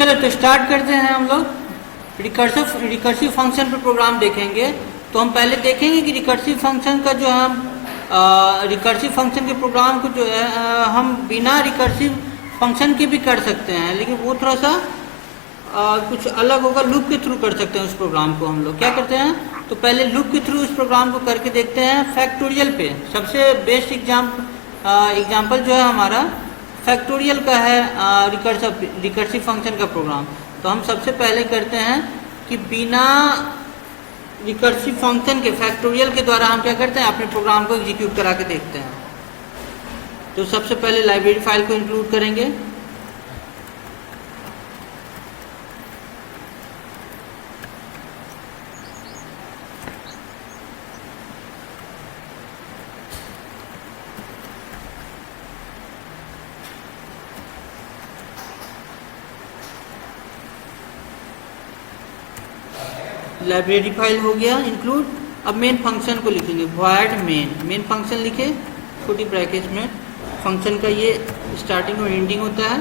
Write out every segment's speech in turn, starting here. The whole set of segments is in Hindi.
चलो तो स्टार्ट करते हैं हम लोग। रिकर्सिव फंक्शन पर प्रोग्राम देखेंगे। तो हम पहले देखेंगे कि रिकर्सिव फंक्शन का जो है हम रिकर्सिव फंक्शन के प्रोग्राम को जो है हम बिना रिकर्सिव फंक्शन के भी कर सकते हैं, लेकिन वो थोड़ा सा कुछ अलग होगा। लूप के थ्रू कर सकते हैं उस प्रोग्राम को। हम लोग क्या करते हैं, तो पहले लूप के थ्रू उस प्रोग्राम को करके देखते हैं फैक्टोरियल पे। सबसे बेस्ट एग्जाम्पल जो है हमारा फैक्टोरियल का है, रिकर्सिव फंक्शन का प्रोग्राम। तो हम सबसे पहले करते हैं कि बिना रिकर्सिव फंक्शन के फैक्टोरियल के द्वारा हम क्या करते हैं, अपने प्रोग्राम को एग्जीक्यूट करा के देखते हैं। तो सबसे पहले लाइब्रेरी फाइल को इंक्लूड करेंगे। लाइब्रेरी फाइल हो गया इंक्लूड। अब मेन फंक्शन को लिखेंगे, वॉइड मेन फंक्शन लिखे छोटी ब्रैकेट में। फंक्शन का ये स्टार्टिंग और एंडिंग होता है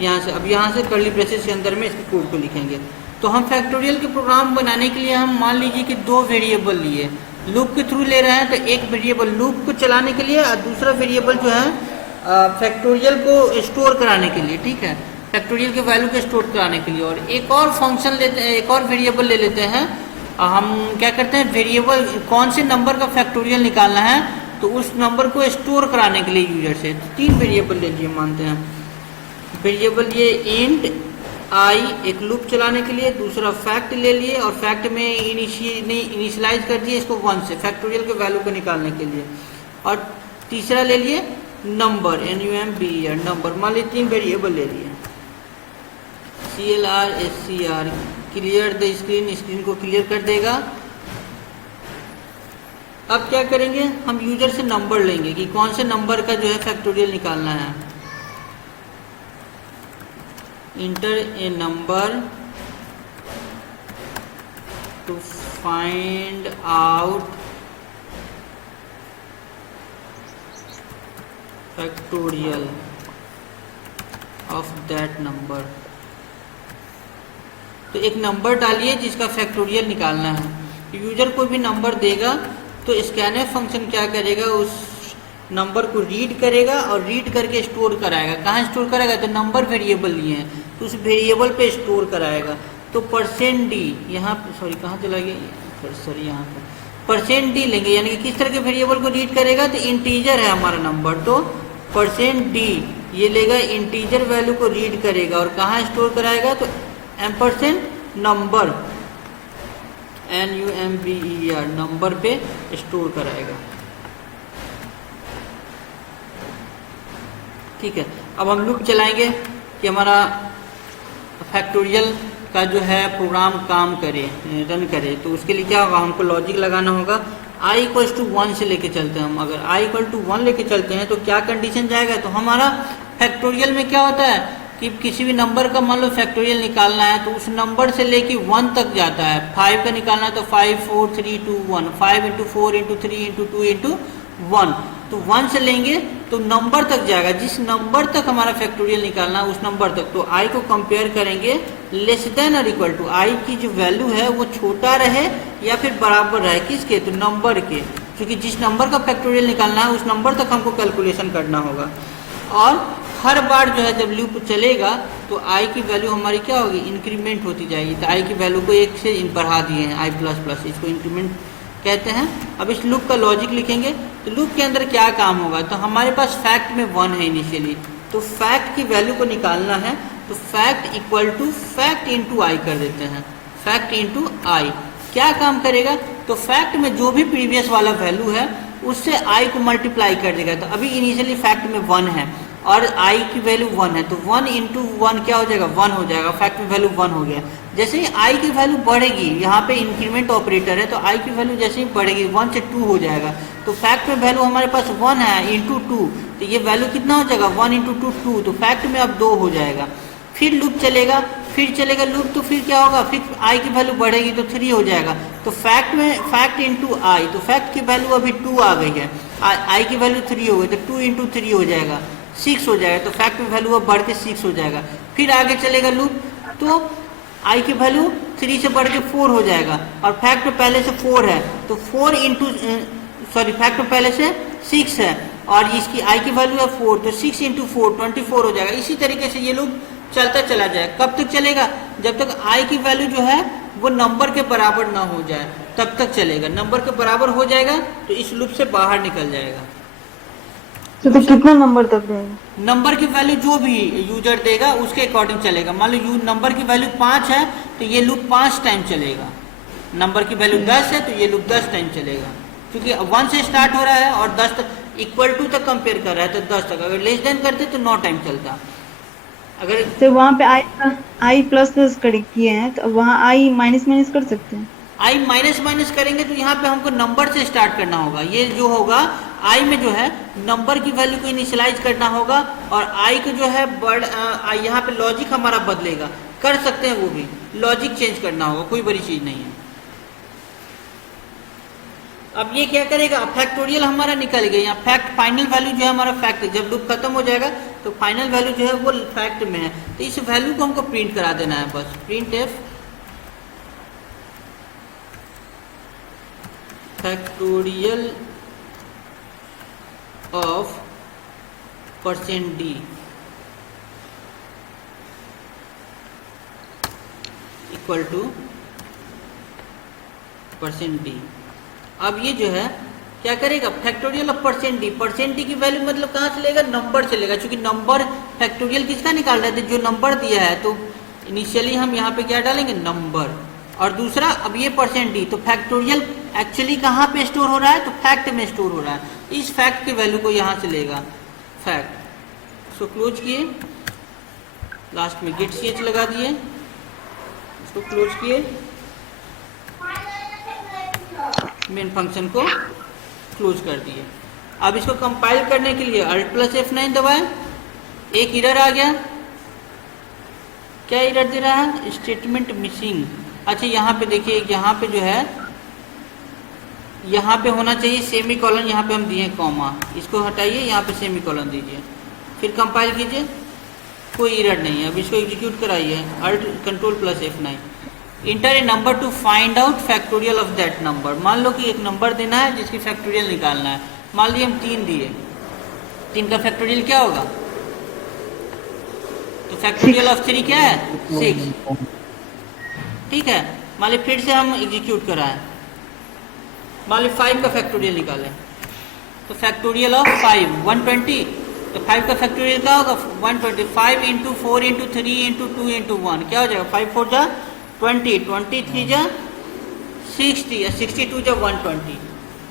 यहाँ से। अब यहाँ से कर्ली ब्रेसेस के अंदर में इसके कोड को लिखेंगे। तो हम फैक्टोरियल के प्रोग्राम बनाने के लिए हम मान लीजिए कि दो वेरिएबल लिए, लूप के थ्रू ले रहे हैं। तो एक वेरिएबल लूप को चलाने के लिए और दूसरा वेरिएबल जो है फैक्टोरियल को स्टोर कराने के लिए, ठीक है, फैक्टोरियल के वैल्यू को स्टोर कराने के लिए। और एक और फंक्शन लेते हैं, एक और वेरिएबल ले लेते हैं। हम क्या करते हैं, वेरिएबल कौन से नंबर का फैक्टोरियल निकालना है तो उस नंबर को स्टोर कराने के लिए यूजर से। तो तीन वेरिएबल ले लिए मानते हैं। वेरिएबल ये इंट आई एक लूप चलाने के लिए, दूसरा फैक्ट ले लिए और फैक्ट में इनिशियलाइज कर दिए इसको 1 से फैक्टोरियल के वैल्यू को निकालने के लिए। और तीसरा ले लिए नंबर, NUMBER नंबर। मान लीजिए तीन वेरिएबल ले लिए। CLR SCR clear the screen को क्लियर कर देगा। अब क्या करेंगे, हम यूजर से नंबर लेंगे कि कौन से नंबर का जो है फैक्टोरियल निकालना है। Inter A number two find out factorial of that number. तो एक नंबर डालिए जिसका फैक्टोरियल निकालना है। यूजर को भी नंबर देगा तो स्कैनफ फंक्शन क्या करेगा, उस नंबर को रीड करेगा और रीड करके स्टोर कराएगा। कहाँ स्टोर कराएगा, तो नंबर वेरिएबल लिए हैं तो उस वेरिएबल पे स्टोर कराएगा। तो %d यहाँ पे, सॉरी कहाँ चला गया, सॉरी यहाँ पे %d लेंगे, यानी कि किस तरह के वेरिएबल को रीड करेगा, तो इंटीजर है हमारा नंबर, तो %d ये लेगा, इंटीजर वैल्यू को रीड करेगा और कहाँ स्टोर कराएगा, तो नंबर NUMBER नंबर पे स्टोर कराएगा। ठीक है, अब हम लूप चलाएंगे कि हमारा फैक्टोरियल का जो है प्रोग्राम काम करे, रन करे। तो उसके लिए क्या होगा, हमको लॉजिक लगाना होगा। i = 1 से लेके चलते हैं हम। अगर i = 1 लेके चलते हैं तो क्या कंडीशन जाएगा, तो हमारा फैक्टोरियल में क्या होता है कि किसी भी नंबर का मान लो फैक्टोरियल निकालना है तो उस नंबर से लेके 1 तक जाता है। 5 का निकालना है तो 5 4 3 2 1, 5 × 4 × 3 × 2 × 1। तो 1 से लेंगे तो नंबर तक जाएगा, जिस नंबर तक हमारा फैक्टोरियल निकालना है उस नंबर तक। तो i को कंपेयर करेंगे लेस देन और इक्वल टू, i की जो वैल्यू है वो छोटा रहे या फिर बराबर रहे, किसके, तो नंबर के। क्योंकि जिस नंबर का फैक्टोरियल निकालना है उस नंबर तक हमको कैलकुलेशन करना होगा। और हर बार जो है जब लूप चलेगा तो i की वैल्यू हमारी क्या होगी, इंक्रीमेंट होती जाएगी। तो i की वैल्यू को 1 से बढ़ा दिए हैं, i++, इसको इंक्रीमेंट कहते हैं। अब इस लूप का लॉजिक लिखेंगे। तो लूप के अंदर क्या काम होगा, तो हमारे पास फैक्ट में 1 है इनिशियली, तो फैक्ट की वैल्यू को निकालना है। तो फैक्ट = फैक्ट × i कर देते हैं। फैक्ट × i क्या काम करेगा, तो फैक्ट में जो भी प्रीवियस वाला वैल्यू है उससे i को मल्टीप्लाई कर देगा। तो अभी इनिशियली फैक्ट में 1 है और i की वैल्यू 1 है, तो 1 × 1 क्या हो जाएगा, 1 हो जाएगा। फैक्ट में वैल्यू 1 हो गया। जैसे ही i की वैल्यू बढ़ेगी, यहाँ पे इंक्रीमेंट ऑपरेटर है, तो i की वैल्यू जैसे ही बढ़ेगी 1 से 2 हो जाएगा। तो फैक्ट में वैल्यू हमारे पास 1 है × 2, तो ये वैल्यू कितना हो जाएगा, 1 × 2 2। तो फैक्ट में अब 2 हो जाएगा। फिर लूप चलेगा, फिर चलेगा लूप, तो फिर क्या होगा, फिर i की वैल्यू बढ़ेगी तो 3 हो जाएगा। तो फैक्ट में फैक्ट × i, तो फैक्ट की वैल्यू अभी 2 आ गई है, i की वैल्यू 3 हो गई, तो 2 × 3 हो जाएगा, 6 हो जाएगा। तो फैक्ट में वैल्यू अब बढ़ के 6 हो जाएगा। फिर आगे चलेगा लूप, तो आई की वैल्यू 3 से बढ़ के 4 हो जाएगा, और फैक्ट में पहले से 4 है तो 4 इंटू फैक्ट में पहले से 6 है और इसकी आई की वैल्यू है 4, तो 6 इंटू 4 24 हो जाएगा। इसी तरीके से ये लोग चलता चला जाए। कब तक चलेगा? जब तक आई की वैल्यू जो है वो नंबर के बराबर ना हो जाए तब तक चलेगा। नंबर के बराबर हो जाएगा तो इस लूप से बाहर निकल जाएगा। तो कितना नंबर तक रहेगा? नंबर की वैल्यू जो भी यूजर देगा उसके अकॉर्डिंग चलेगा। मान लो नंबर की वैल्यू 5 है तो ये लूप 5 टाइम चलेगा। नंबर की वैल्यू 10 है तो ये लूप 10 टाइम चलेगा, क्योंकि 1 से स्टार्ट हो रहा है और 10 तक इक्वल टू तक कंपेयर कर रहा है तो 10 तक। अगर लेस देन करते तो 9 टाइम चलता। अगर तो वहाँ पे आई प्लस प्लस किए हैं तो वहाँ आई माइनस माइनस कर सकते हैं। आई माइनस माइनस करेंगे तो यहाँ पे हमको नंबर से स्टार्ट करना होगा। ये जो होगा आई में जो है नंबर की वैल्यू को इनिशियलाइज करना होगा और आई को जो है यहाँ पे लॉजिक हमारा बदलेगा। कर सकते हैं वो भी, लॉजिक चेंज करना होगा, कोई बड़ी चीज नहीं है। अब ये क्या करेगा? फैक्टोरियल हमारा निकल गया। यहाँ फैक्ट फाइनल वैल्यू जो है हमारा फैक्ट, जब लूप खत्म हो जाएगा तो फाइनल वैल्यू जो है वो फैक्ट में है, तो इस वैल्यू को हमको प्रिंट करा देना है बस। Print f factorial of %d equal to %d। अब ये जो है क्या करेगा? फैक्टोरियल ऑफ %d की वैल्यू मतलब कहाँ से लेगा? नंबर से लेगा, क्योंकि नंबर फैक्टोरियल किसका निकाल रहे थे? जो नंबर दिया है। तो इनिशियली हम यहाँ पे क्या डालेंगे? नंबर। और दूसरा अब ये %d, तो फैक्टोरियल एक्चुअली कहाँ पे स्टोर हो रहा है? तो फैक्ट में स्टोर हो रहा है। इस फैक्ट की वैल्यू को यहाँ से लेगा फैक्ट। इसको क्लोज किए, लास्ट में गेट ch लगा दिए, इसको क्लोज किए, मेन फंक्शन को क्लोज कर दिए। अब इसको कंपाइल करने के लिए Alt+F9 दबाएं। एक एरर आ गया। क्या एरर दे रहा है? Statement missing. अच्छा यहाँ पे देखिए, यहाँ पे जो है यहाँ पे होना चाहिए सेमी कॉलन, यहाँ पे हम दिए कॉमा, इसको हटाइए, यहाँ पे सेमी कॉलन दीजिए, फिर कंपाइल कीजिए, कोई एरर नहीं है। अब इसको एग्जीक्यूट कराइए, Alt+F9। Inter A number two find out factorial of that number. मान लो कि एक नंबर देना है जिसकी फैक्टोरियल निकालना है। मान लीजिए हम 3 दिए, 3 का फैक्टोरियल क्या होगा? तो फैक्टोरियल ऑफ 3 क्या है? 6। ठीक है, मान लीजिए फिर से हम एग्जीक्यूट कराएं। मान लीजिए 5 का फैक्टोरियल निकालें, तो फैक्टोरियल ऑफ 5 120। तो 5 का फैक्टोरियल क्या होगा? 120। 5 इंटू 4 इंटू 3 इंटू 2 इंटू 1 क्या हो जाएगा? 5 4 जा 20, 23 जा 60, 62 जा 120,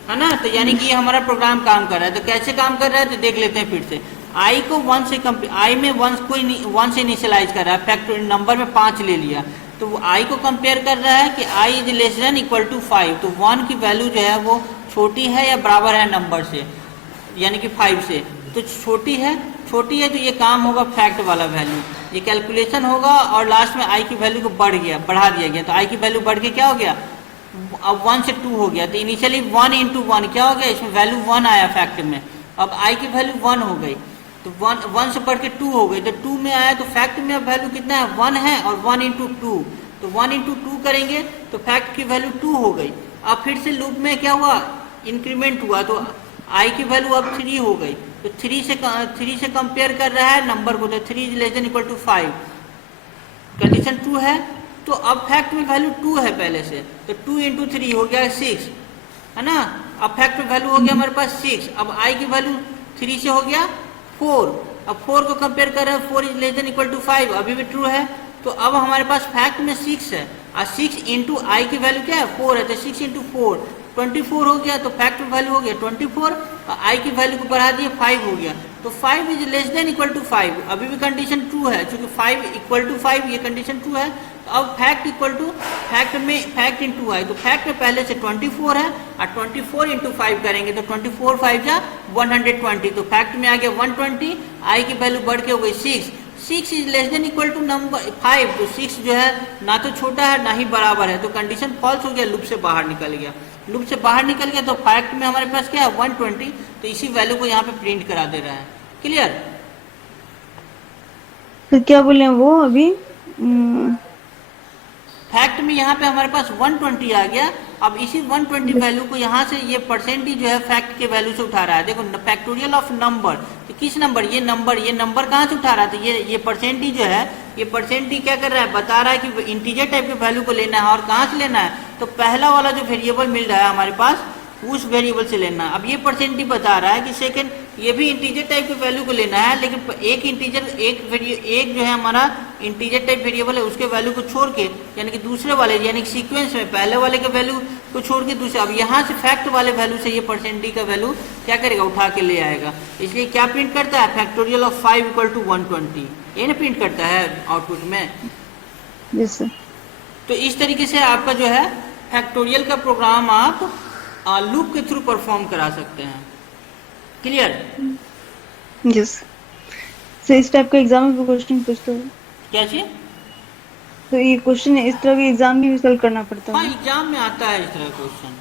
है ना? तो यानी कि ये हमारा प्रोग्राम काम कर रहा है। तो कैसे काम कर रहा है तो देख लेते हैं फिर से। आई को 1 से आई में 1 से इनिशियलाइज कर रहा है, फैक्टोरियल नंबर में 5 ले लिया, तो वो आई को कंपेयर कर रहा है कि I is less than equal to 5। तो 1 की वैल्यू जो है वो छोटी है या बराबर है नंबर से, यानी कि 5 से। तो छोटी है तो ये काम होगा फैक्ट वाला वैल्यू, ये कैलकुलेशन होगा और लास्ट में आई की वैल्यू को बढ़ा दिया गया। तो आई की वैल्यू बढ़ के क्या हो गया? अब 1 से 2 हो गया। तो इनिशियली 1 इंटू 1 क्या हो गया? इसमें वैल्यू 1 आया फैक्ट में। अब आई की वैल्यू 1 हो गई, तो 1 से बढ़ के 2 हो गई। तो 2 में आया तो फैक्ट में अब वैल्यू कितना है? 1 है, और 1 इंटू 2, तो 1 इंटू 2 करेंगे तो फैक्ट की वैल्यू 2 हो गई। अब फिर से लूप में क्या हुआ? इंक्रीमेंट हुआ, तो आई की वैल्यू अब 3 हो गई। तो 3 से कंपेयर कर रहा है नंबर को, तो 3 is less than equal to 5, condition 2 है। तो अब फैक्ट में वैल्यू 2 है पहले से, तो 2 इंटू 3 हो गया 6, है ना? अब फैक्ट में वैल्यू हो गया हमारे पास 6। अब आई की वैल्यू 3 से हो गया 4। अब 4 को कंपेयर कर रहे हैं, 4 is less than equal to 5, अभी भी ट्रू है। तो अब हमारे पास फैक्ट में 6 है, और 6 इंटू आई की वैल्यू क्या है? 4 है, तो 6 इंटू 4 24 हो गया। तो फैक्ट में वैल्यू हो गया 24, और आई की वैल्यू को बढ़ा दिए 5 हो गया। तो 5 is less than equal to 5, अभी भी कंडीशन ट्रू है, क्योंकि 5 इक्वल टू 5 ये कंडीशन ट्रू है। तो अब फैक्ट इक्वल टू फैक्ट में फैक्ट इंटू आई, तो फैक्ट में पहले से 24 है, और 24 इंटू 5 करेंगे तो 24 5 जा 120। तो फैक्ट में आ गया 120, आई की वैल्यू बढ़ के हो गई 6। 6 is less than equal to number 5, तो 6 जो है ना तो छोटा है ना ही बराबर है, तो कंडीशन फॉल्स हो गया, लूप से बाहर निकल गया। लूप से बाहर निकल गया तो फैक्ट में हमारे पास क्या है? 120, तो इसी वैल्यू को यहाँ पे प्रिंट करा दे रहा है। क्लियर? तो क्या बोले वो अभी? फैक्ट में यहाँ पे हमारे पास 120 आ गया। अब इसी 120 वैल्यू को यहाँ से ये परसेंटेज जो है फैक्ट के वैल्यू से उठा रहा है। देखो फैक्टोरियल ऑफ नंबर, तो किस नंबर, ये नंबर कहाँ से उठा रहा था, ये परसेंटेज जो है, ये परसेंटेज क्या कर रहा है, बता रहा है कि इंटीजर टाइप के वैल्यू को लेना है। और कहाँ से लेना है, तो पहला वाला जो वेरिएबल मिल रहा है हमारे पास उस वेरिएबल से लेना। अब ये परसेंटेज बता रहा है कि सेकंड ये भी इंटीजर टाइप के वैल्यू को लेना है, लेकिन एक जो है हमारा इंटीजर टाइप वेरिएबल है उसके वैल्यू को छोड़ के, यानी कि दूसरे वाले यानी कि सीक्वेंस में पहले वाले के वैल्यू को छोड़ के दूसरे, अब यहाँ से फैक्ट वाले वैल्यू से ये परसेंटेज का वैल्यू क्या करेगा, उठा के ले आएगा। इसलिए क्या प्रिंट करता है, फैक्टोरियल ऑफ 5 = 120, ये ना प्रिंट करता है आउटपुट में। Yes sir. तो इस तरीके से आपका जो है फैक्टोरियल का प्रोग्राम आप लूप के थ्रू परफॉर्म करा सकते हैं। क्लियर? Yes sir. इस टाइप का एग्जाम में क्वेश्चन पूछता है क्या चीज? तो ये क्वेश्चन इस तरह के एग्जाम में भी सॉल्व करना पड़ता हाँ, है। एग्जाम में आता है इस तरह क्वेश्चन।